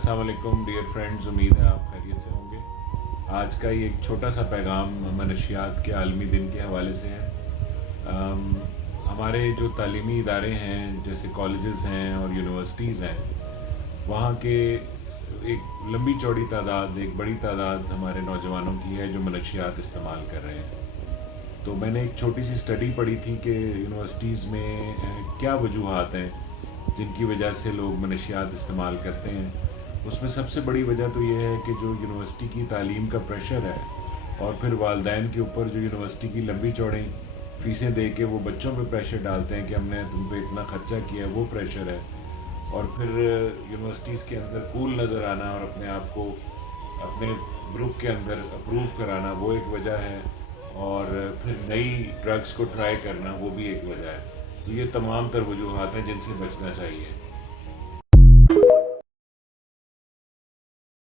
अस्सलाम वालेकुम dear friends, उम्मीद है आप खैरियत से होंगे। आज का ये एक छोटा सा पैगाम मनशियात के आलमी दिन के हवाले से है। अम, हमारे जो तालीमी इदारे हैं जैसे कॉलेजेस हैं और यूनिवर्सिटीज़ हैं, वहाँ के एक लंबी चौड़ी तादाद, एक बड़ी तादाद हमारे नौजवानों की है जो मनशियात इस्तेमाल कर रहे हैं। तो मैंने एक छोटी सी स्टडी पढ़ी थी कि यूनिवर्सिटीज़ में क्या वजूहात हैं जिनकी वजह से लोग मनशियात इस्तेमाल करते हैं। उसमें सबसे बड़ी वजह तो ये है कि जो यूनिवर्सिटी की तालीम का प्रेशर है और फिर वालदैन के ऊपर जो यूनिवर्सिटी की लंबी चौड़ी फ़ीसें दे के वो बच्चों पे प्रेशर डालते हैं कि हमने तुम पे इतना ख़र्चा किया है, वो प्रेशर है। और फिर यूनिवर्सिटीज़ के अंदर कूल नज़र आना और अपने आप को अपने ग्रुप के अंदर अप्रूव कराना, वो एक वजह है। और फिर नई ड्रग्स को ट्राई करना, वो भी एक वजह है। तो ये तमाम तर वजूहात हैं जिनसे बचना चाहिए।